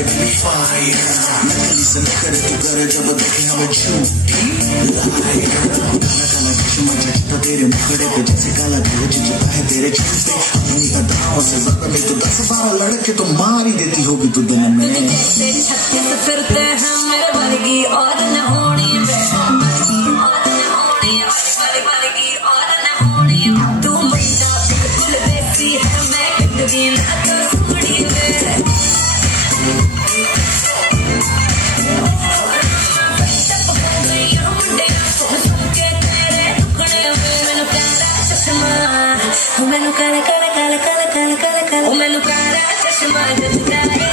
नकली से नखरे तू करे जब देखे हमें झूठी काला चश्मा जचता तेरे मुखड़े पे जैसे काला धोच चुका है तेरे जूते अपनी अदाओं से जख्मी तो 10-12 लड़के तो मार ही देती होगी तू दिन में फिरते हैं मेरे वर्गी और न होनी तू बंदा बिल्कुल वैसी है मैं जिंदगी ना तो सुड़ी मैनू काला काला काला काला काला काला काला मैनू काला चश्मा जचदा है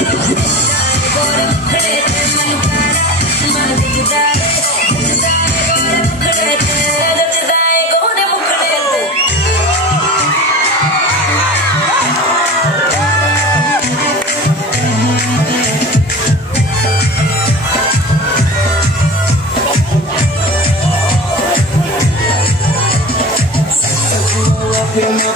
गोरे मुखड़े ते मैनू काला चश्मा जचदा है गोरे मुखड़े ते जचदा है गोरे मुखड़े ते